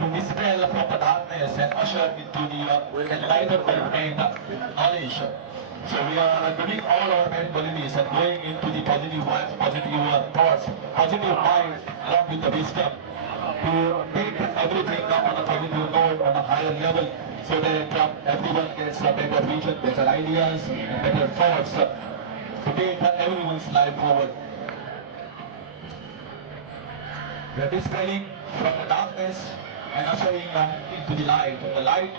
to dispel from the darkness and usher into the enlightenment and knowledge. So we are doing all our qualities and going into the positive vibes, positive thoughts, positive mind along with the wisdom to take everything up on a positive note on a higher level so that everyone gets a better vision, better ideas, better thoughts to take everyone's life forward. We are dispelling from the darkness and ushering into the light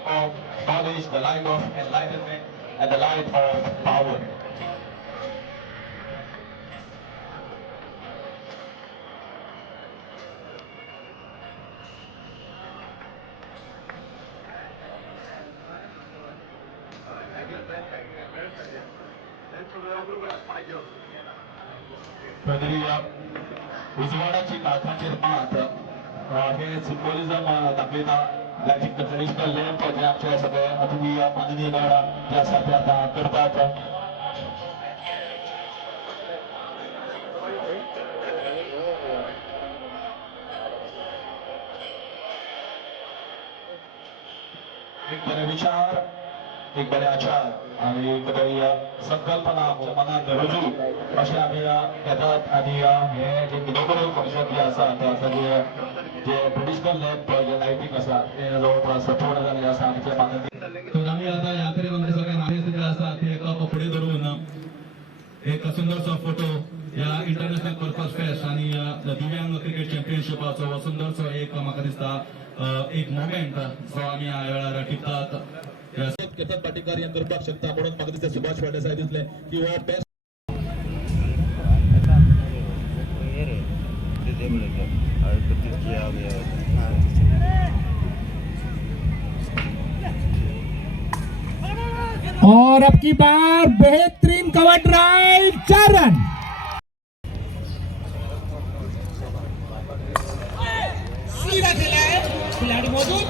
of knowledge, the light of enlightenment, and the light of power. उजवाडाची काठाचेर मात हे symbolism दाखयता लायक traditional lamp जे आमचे सगळे आदमी माननीय गड जे आसा ते आतां करतात. एक बरे विचार, एक बरे आचार आणि एक बरी संकल्पना आमच्या मनात रुजू अशें आमी घेतात आनी हे जे इनॉग्रल फंक्शन जे आसा जे ट्रेडिशनल लॅम्प जे लायटिंग आसा ते जवळपास पूर्ण जाल्लें आसा आमचे माननीय. आमी आतां ह्या तरेन आमचे सगळे नातेस जे आसा ते एका फुडें धरून एक सुंदरसो फोटो ह्या इंटरनॅशनल पर्पज फेस्ट आणि दिव्यांग क्रिकेट चॅम्पियनशिपाचो सुंदरसो एक म्हाका दिसता एक मोमेंट जो आमी ह्या वेळार टिपतात. केतन पाटीकर यांनी करपाक शकता म्हणून म्हाका दिसता सुभाष फळदेसाय दिसले की हो बेस्ट. और अब की बार बेहतरीन कवर ड्राइव, 4 रन. सीधा खेला है, खिलाड़ी मौजूद,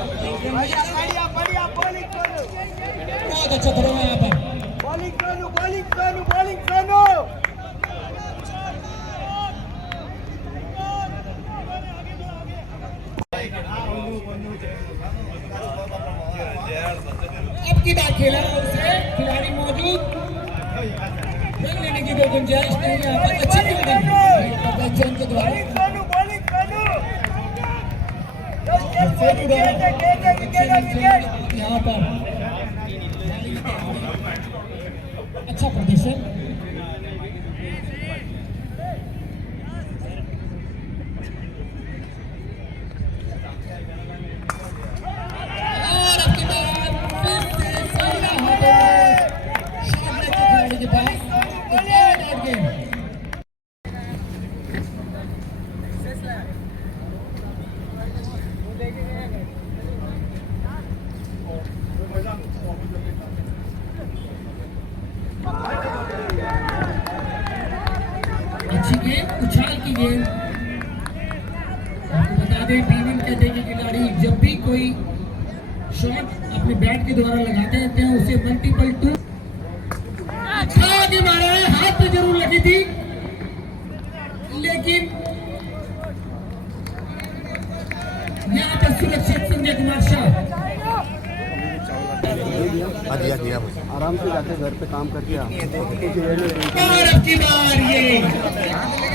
बहुत अच्छा थ्रो है यहाँ पर. अब की बात खेला उसे, खिलाड़ी मौजूद, रन लेने की कोई गुंजाइश नहीं है यहाँ पर. अच्छी फील्डिंग के द्वारा यहाँ पर अच्छा प्रदर्शन. अच्छी गेंद, उछाल की गेंद. आपको बता दें टीम कहते हैं कि खिलाड़ी जब भी कोई शॉट अपने बैट के द्वारा लगाते हैं उसे मल्टीपल टू अच्छा आगे मारा है. हाथ पे जरूर लगी थी लेकिन यहाँ पर सुरक्षित संजय कुमार शाह आराम से जाके घर पे काम करके आ. और अब की बार ये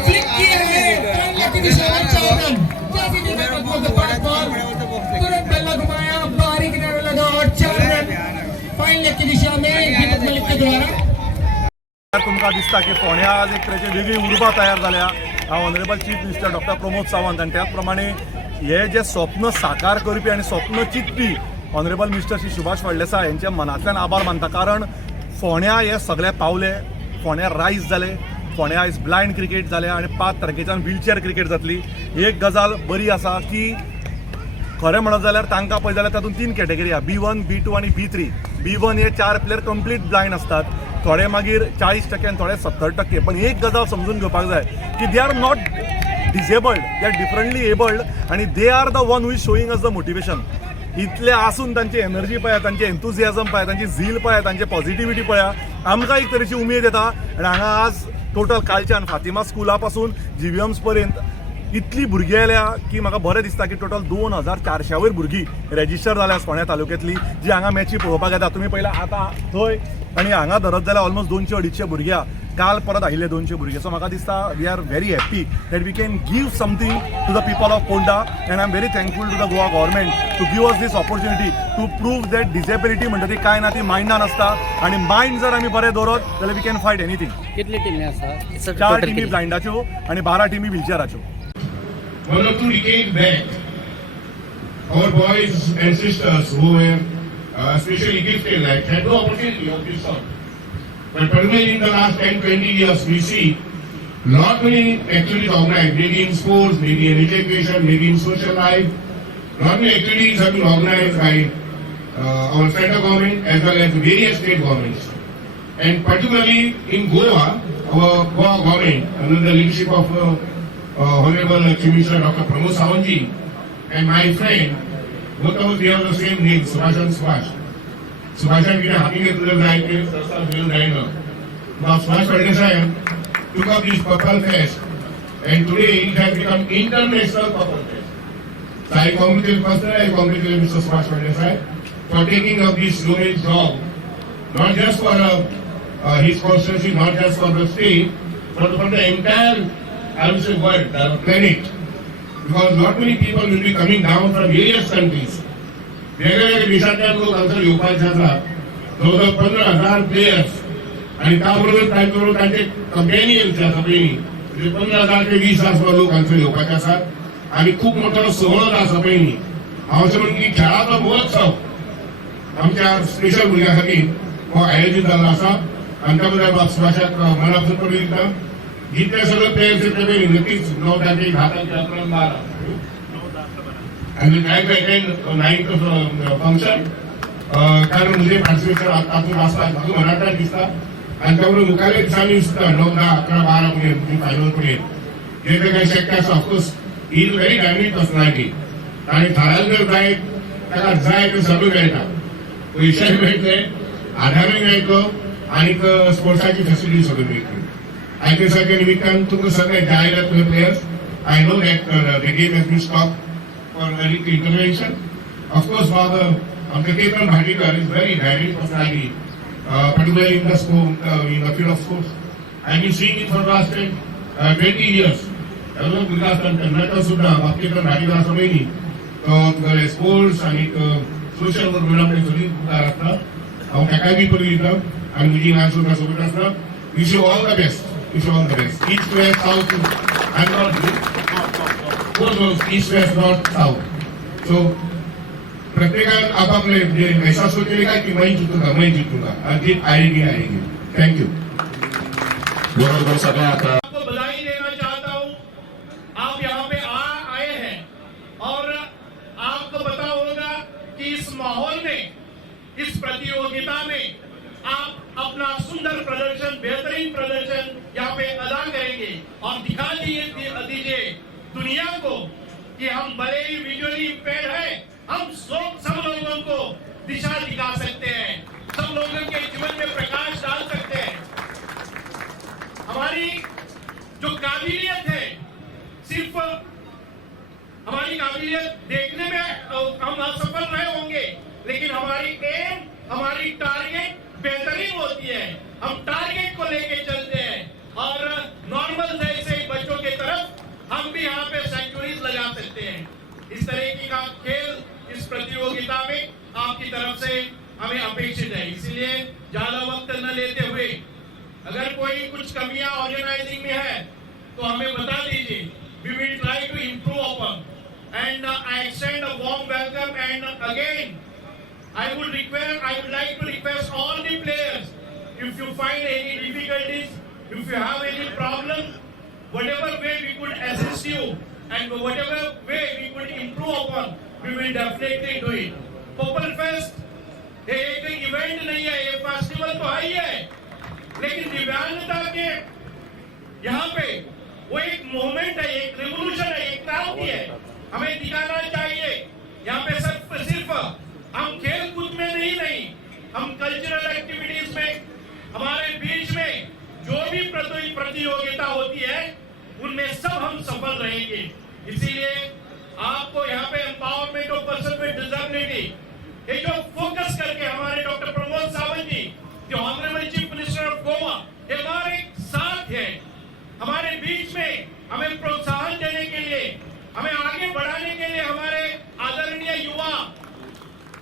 फ्लिक किया है की दिशा में 4 रन. जैसे जगह पर बॉल तुरंत बल्ला घुमाया, बाहरी किनारे लगा और 4 रन फाइनल की दिशा में दीपक मलिक के द्वारा. तुमकां दिसता की फोंड्या आज एक तरेची वेगळी उर्बा तयार जाल्या. Honourable chief minister doctor Pramod Sawant आणि त्याच प्रमाणे हे जे स्वप्न साकार करपी आणि स्वप्न चिंतपी ऑनरेबल मिनिस्टर श्री सुभाष फळदेसाय यांच्या मनांतल्यान आभार मानता. कारण फोंड्या हे सगळे पावले, फोंड्या रायज जाले, फोंड्या आयज ब्लायंड क्रिकेट जाले आणि 5 तारखेच्यान व्हीलचेअर क्रिकेट जातली. एक गजाल बरी आसा की खरें म्हणत जाल्यार तांकां पळय जाल्यार तातूंत 3 कॅटेगरी आहा, B1, B2 आणि B3. B1 हे 4 प्लेयर कंप्लीट ब्लायंड असतात, थोडे मागीर 40% आणि थोडे 70%. पण एक गजाल समजून घेवपाक जाय की they are not disabled, they are differently abled आणि they are the one who is showing us the motivation. इतले आसून तांची एनर्जी पळया, तांचे एन्थुझियाझम पळया, तांची झील पळया, तांचे पॉझिटिव्हिटी पळया. आमकां एक तरेची उमेद येता. आणि हांगा आज टोटल कालच्यान फातिमा स्कुला पासून GVMs पर्यंत इतली भुरगीं आयल्या की म्हाका बरें दिसता की टोटल 2400 वयर भुरगीं रेजिस्टर जाल्या फोंड्या तालुक्यांतली जी हांगा मॅची पळोवपाक येता. तुमी पयला आतां थंय आनी हांगा धरत जाल्यार ऑलमोस्ट 200-250 भुरग्यां काल परत आयिल्ले 200 भुरगे. सो म्हाका दिसता we are very happy that we can give something to the people of Ponda and I am very thankful to the Goa government to give us this opportunity to prove that disability म्हणटा ती कांय ना, ती मायंडान आसता आनी मायंड जर आमी बरें दवरत जाल्यार वी कॅन फायट एनीथींग. कितली टीमी आसा? 4 टिमी ब्लायंडाच्यो आनी 12 टिमी व्हिलचॅराच्यो. 1 or 2 decades back, our boys and sisters who were especially gifted like had no opportunity of this sort. But particularly in the last 10-20 years, we see lot many activities organized, maybe in sports, maybe in education, maybe in social life. Lot many activities have been organized by our central government as well as various state governments. And particularly in Goa, our Goa government, under the leadership of Honorable Chief Minister Dr. Pramod Sawant ji and my friend, both of us we have the same name, Subhashan Subhash. Subhashan we are having a little right here, Sasa will right now. Now Subhash Patel took up this Purple Fest and today it has become international Purple Fest. So I congratulate personally, I congratulate Mr. Subhash Patel for taking up this glorious job, not just for his constituency, not just for the state, but for the entire, I would say, world, the planet. Because not many people will be coming down from various countries. वेगवेगळ्या देशांतल्या लोक हांगासर येवपाचे आसात. जवळजवळ 15,000 players आणि त्याबरोबर काय करून तांचे कंपॅनियन्स जे आसा पळय म्हणजे 15,000 ते 20,000 लोक हांगासर येवपाचे आसात आणि खूप मोठो सोहळो आसा पळय न्ही. हांव अशें म्हणटा की खेळाचो महोत्सव आमच्या स्पेशल भुरग्यां खातीर हो आयोजीत जाल्लो आसा आनी त्या बद्दल सुभाषाक मनापासून पळय दिता. जितले सगळे प्लेयर्स येतले पळय नक्कीच 9 तारखेक 10 तारखेक 11 12 and we try to attend 9th function कारण मुझे पार्टिसिपेशन आतापासून आसता म्हाका मनांतल्यान दिसता आनी त्यामुळे मुखारल्या दिसांनी सुद्धा 9, 10, 11, 12 पर्यंत फायनल पर्यंत जे काही शक्य आसा of course he is very dynamic personality आणि थारायला जर जाय ताका जाय ते सगळं मेळटा. पयशेय मेळटले, आधारूय मेळटलो आनी स्पोर्ट्साची फॅसिलिटी सगळी मेळटली. आयपीएसाच्या निमित्तान तुमकां सगळे जे आयल्यात तुजे players I know that the game has been stop for early intervention. Of course, Father Ketan Bhandikar is very dynamic personality, particularly in the sport, in the field of sports. I've been seeing it for the last 20 years. Develop Vikas and Nata Sudha, Ketan Bhandikar Sameni, the sports and social work development is very our academy Purita and Vijay Nansudha Subhasna. Wish you all the best. Wish you all the best. East, west, south, and north. East, west, north, south. So, प्रत्येकान आपापले जे एहसास केले काय की मैं जीतूंगा और जीत आएगी. Thank you. आपको बधाई देना चाहता हूं. आप यहाँ पे आए हैं और आपको पता होगा कि इस माहौल में, इस प्रतियोगिता में आप अपना सुंदर प्रदर्शन, बेहतरीन प्रदर्शन यहाँ पे अदा करेंगे और दिखा दीजिए दुनिया को कि हम भले ही विजुअली इम्पेयर्ड हैं, हम सब लोगों को दिशा दिखा सकते हैं, सब लोगों के जीवन में प्रकाश डाल सकते हैं. हमारी जो काबिलियत है, सिर्फ हमारी काबिलियत देखने में हम असफल रहे होंगे, लेकिन हमारी एम, हमारी टारगेट बेहतरीन होती है. हम टारगेट को लेके चलते हैं और नॉर्मल जैसे बच्चों की तरफ हम भी यहाँ पे सेंचुरीज लगा सकते हैं. इस तरह का खेल इस प्रतियोगिता में आपकी तरफ से हमें अपेक्षित है. इसलिए ज्यादा वक्त न लेते हुए अगर कोई कुछ कमियां ऑर्गेनाइजिंग में है तो हमें बता दीजिए. We will try to improve upon and I extend a warm welcome and again I would like to request all the players, if you find any difficulties, if you have any problem, whatever way we could assist you and whatever way we could improve upon, we will definitely do it. Purple Fest एक event नहीं है, ये festival तो है ही है, लेकिन दिव्यांगता के यहाँ पे वो एक मूवमेंट है, एक रिवोल्यूशन है, एक क्रांति है. हमें दिखाना चाहिए यहाँ पे सिर्फ हम खेल कूद में नहीं, हम कल्चरल एक्टिविटीज में, हमारे बीच में जो भी प्रतियोगिता होती है उनमें सब हम सफल रहेंगे। इसीलिए आपको यहाँ पे empowerment of person with disability, ये जो फोकस करके हमारे डॉक्टर प्रमोद सावंत जी, जो honourable chief minister of Goa, ये हमारे साथ है, हमारे बीच में हमें प्रोत्साहन देने के लिए, हमें आगे बढ़ाने के लिए हमारे आदरणीय युवा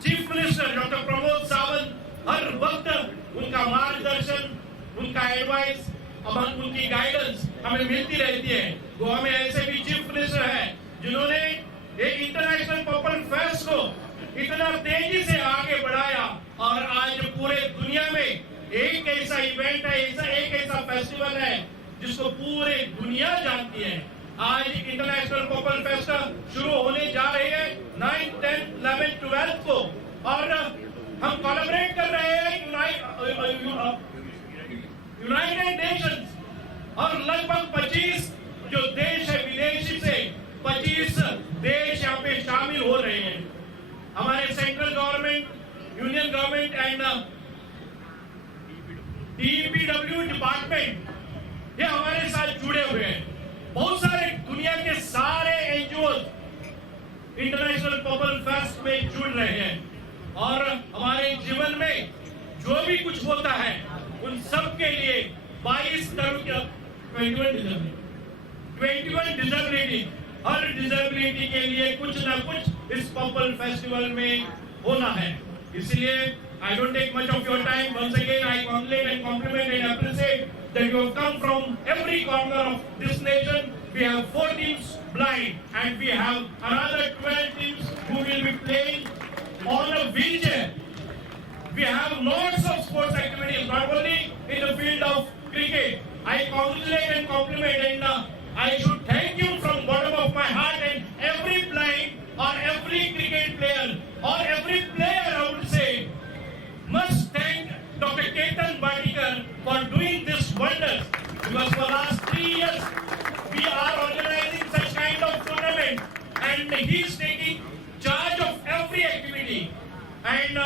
chief minister doctor Pramod Sawant हर वक्त उनका मार्गदर्शन, उनका एडवाइस, उनकी गाइडेंस हमें मिलती रहती है। गोवा में ऐसे भी चीफ मिनिस्टर हैं जिन्होंने एक इंटरनेशनल पीपल फेस्ट को इतना तेजी से आगे बढ़ाया और आज पूरे दुनिया में एक ऐसा इवेंट है, एक ऐसा फेस्टिवल है जिसको पूरे दुनिया जानती है। आज इंटरनेशनल पीपल फेस्ट शुरू होने जा रही है 9, 10, 11, 12 को, और हम कोलैबोरेट कर रहे हैं यूनाइटेड नेशंस, और लगभग 25 जो देश है विदेशी से 25 देश यहाँ पे शामिल हो रहे हैं। हमारे central government, union government and DPW department ये हमारे साथ जुड़े हुए हैं। बहुत सारे दुनिया के सारे एनजीओ इंटरनेशनल पीपल फेस्ट में जुड़ रहे हैं, और हमारे जीवन में जो भी कुछ होता है उन सब के लिए 22 करोड़ 21 डिसेबिलिटी, हर डिसेबिलिटी के लिए कुछ ना कुछ इस पीपल फेस्टिवल में होना है। इसलिए I don't take much of your time. Once again, I congratulate and compliment and appreciate that you have come from every corner of this nation. We have 4 teams blind, and we have another 12 teams who will be playing on a wheelchair. We have lots of sports activities, not only in the field of cricket. I congratulate and compliment, and I should thank you from bottom of my heart, and every blind or every cricket player or every player, I would say, must thank Dr. Ketan Badikar for doing this wonders, because for last 3 years we are organizing such kind of tournament, and he is taking charge of every activity, and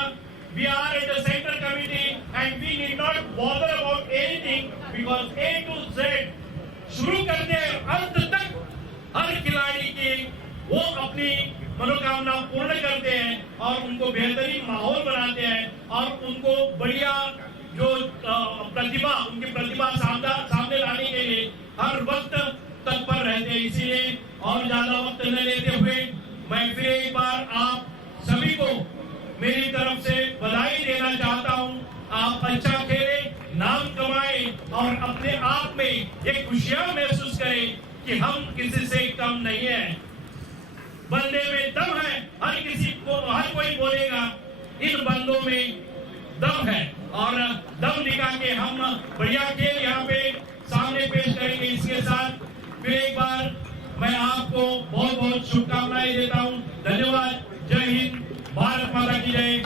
we are at the center committee, and we need not bother about anything, because A to Z शुरू करते अंत तक हर खिलाड़ी की वो अपनी मनोकामना पूर्ण करते हैं, और उनको बेहतरीन माहौल बनाते हैं, और उनको बढ़िया जो प्रतिभा, उनकी प्रतिभा सामने लाने के लिए हर वक्त तत्पर रहते हैं। इसीलिए और ज्यादा वक्त न लेते हुए मैं फिर एक बार आप सभी को मेरी तरफ से बधाई देना चाहता हूं। आप अच्छा खेले, नाम कमाए, और अपने आप में ये खुशियां महसूस करें कि हम किसी से कम नहीं है। बंदे में दम है, हर कोई बोलेगा इन बंदों में दम है, और दम दिखा के हम बढ़िया खेल यहाँ पे सामने पेश करेंगे। इसके साथ फिर एक बार मैं आपको बहुत बहुत शुभकामनाएं देता हूँ। धन्यवाद। जय हिंद, भारत माता की जय।